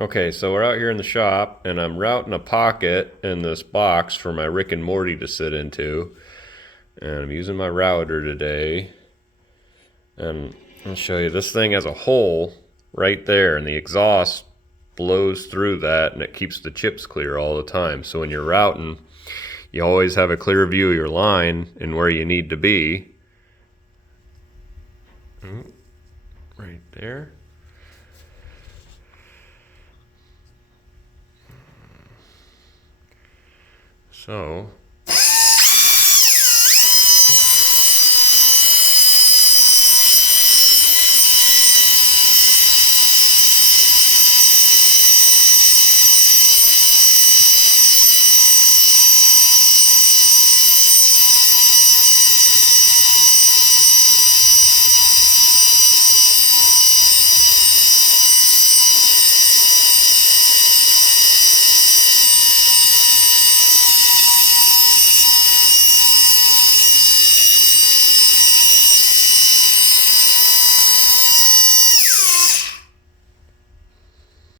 Okay, so we're out here in the shop, and I'm routing a pocket in this box for my Rick and Morty to sit into. And I'm using my router today. And I'll show you, this thing has a hole right there, and the exhaust blows through that, and it keeps the chips clear all the time. So when you're routing, you always have a clear view of your line and where you need to be. Right there. So